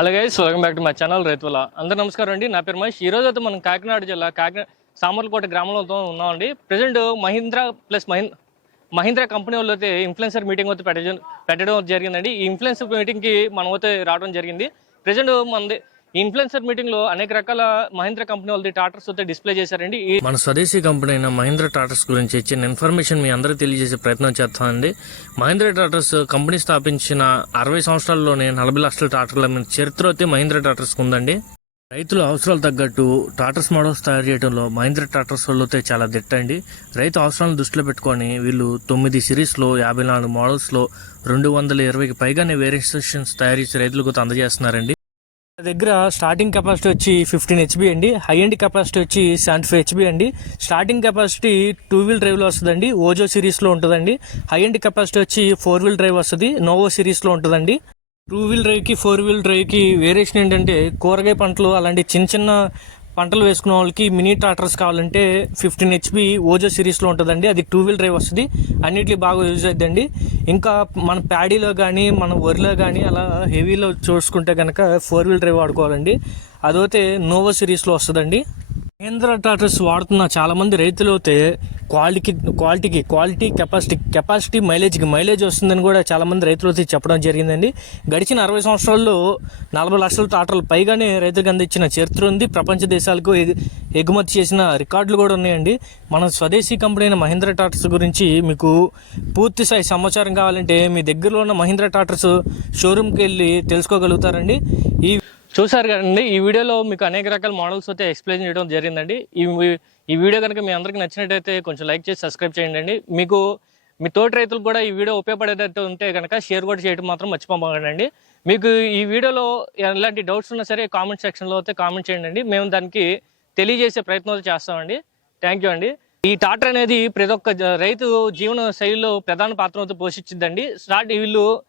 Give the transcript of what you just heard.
Hello guys welcome back to my channel రైతుల అందరూ నమస్కారం అండి. నా పేరు మహేష్. ఈ అయితే మనం కాకినాడ జిల్లా కాకినాడ సామర్లకోట గ్రామంలో ఉన్నామండి present Mahindra plus Mahindra Mahindra company వాళ్ళు అయితే ఇన్ఫ్లుయెన్సర్ మీటింగ్ అయితే పెట్టడం పెట్టడం జరిగిందండి. ఈ ఇన్ఫ్లుయెన్సర్ మీటింగ్కి మనం అయితే రావడం జరిగింది. ప్రజెంట్ మనది ఇన్ఫ్లుయెన్సర్ మీటింగ్లో అనేక రకాల మహీంద్రా కంపెనీ వాళ్ళది టాటర్స్ అయితే డిస్ప్లే చేశారండి. మన స్వదేశీ కంపెనీ అయిన మహేంద్ర టాటర్స్ గురించి ఇచ్చిన ఇన్ఫర్మేషన్ మీ అందరికీ తెలియజేసే ప్రయత్నం చేస్తామండి మహేంద్ర టాటర్స్ కంపెనీ స్థాపించిన అరవై సంవత్సరాల్లోనే నలభై లక్షల టాటర్ల మీద చరిత్ర అయితే మహేంద్ర టాటర్స్ ఉందండి. రైతుల అవసరాలు తగ్గట్టు టాటర్స్ మోడల్స్ తయారు చేయడంలో మహేంద్ర టాటర్స్ వాళ్ళు అయితే చాలా దిట్టండి. రైతు అవసరాలను దృష్టిలో పెట్టుకొని వీళ్ళు తొమ్మిది సిరీస్లో యాభై నాలుగు మోడల్స్లో రెండు వందల ఇరవైకి పైగానే వేరియేషన్స్ తయారు చేసి రైతులకు అందజేస్తున్నారండి. దగ్గర స్టార్టింగ్ కెపాసిటీ వచ్చి ఫిఫ్టీన్ హెచ్బి అండి. హై ఎండ్ కెపాసిటీ వచ్చి సెవెంటీ ఫైవ్ హెచ్బి అండి. స్టార్టింగ్ కెపాసిటీ టూ వీల్ డ్రైవ్లో వస్తుందండి. ఓజో సిరీస్లో ఉంటుందండి. హై ఎండ్ కెపాసిటీ వచ్చి ఫోర్ వీల్ డ్రైవ్ వస్తుంది. నోవో సిరీస్లో ఉంటుందండి. టూ వీల్ డ్రైవ్కి ఫోర్ వీల్ డ్రైవ్కి వేరియేషన్ ఏంటంటే కూరగాయ పంటలు అలాంటి చిన్న చిన్న పంటలు వేసుకునే వాళ్ళకి మినీ ట్రాక్టర్స్ కావాలంటే ఫిఫ్టీన్ హెచ్పి ఓజో సిరీస్లో ఉంటుందండి. అది టూ వీల్ డ్రైవ్ వస్తుంది. అన్నిటికీ బాగా యూజ్ అవుతుందండి ఇంకా మన ప్యాడీలో కానీ మన వరిలో కానీ అలా హెవీలో చూసుకుంటే కనుక ఫోర్ వీల్ డ్రైవ్ వాడుకోవాలండి. అదైతే నోవో సిరీస్లో వస్తుందండి. మహేంద్ర ట్రాక్టర్స్ వాడుతున్న చాలామంది రైతులు అయితే క్వాలిటీకి క్వాలిటీకి క్వాలిటీ కెపాసిటీ కెపాసిటీ మైలేజ్కి మైలేజ్ వస్తుందని కూడా చాలామంది రైతులు వచ్చి చెప్పడం జరిగిందండి. గడిచిన అరవై సంవత్సరాల్లో నలభై లక్షల ట్రాక్టర్లు పైగానే రైతులకు అందించిన చరిత్ర ఉంది. ప్రపంచ దేశాలకు ఎగుమతి చేసిన రికార్డులు కూడా ఉన్నాయండి. మన స్వదేశీ కంపెనీ అయిన మహీంద్రా టాటర్స్ గురించి మీకు పూర్తి స్థాయి సమాచారం కావాలంటే మీ దగ్గరలో ఉన్న మహీంద్రా టాటర్స్ షోరూమ్కి వెళ్ళి తెలుసుకోగలుగుతారండి. ఈ చూసారు కదండి ఈ వీడియోలో మీకు అనేక రకాల మోడల్స్ అయితే ఎక్స్ప్లెయిన్ చేయడం జరిగిందండి. ఈ వీ- ఈ వీడియో కనుక మీ అందరికి నచ్చినట్టయితే కొంచెం లైక్ చేసి సబ్స్క్రైబ్ చేయండి. మీకు మీ తోటి రైతులకు కూడా ఈ వీడియో ఉపయోగపడేటట్టు ఉంటే కనుక షేర్ కూడా చేయడం మాత్రం మర్చిపోకండి. మీకు ఈ వీడియోలో ఎలాంటి డౌట్స్ ఉన్నా సరే కామెంట్ సెక్షన్లో అయితే కామెంట్ చేయండి. మేము దానికి తెలియజేసే ప్రయత్నాలు చేస్తామండి. థ్యాంక్ యూ అండి. ఈ టాటర్ అనేది ప్రతి ఒక్క రైతు జీవన శైలిలో ప్రధాన పాత్ర అయితే పోషించిందండి. స్టార్ట్ వీళ్ళు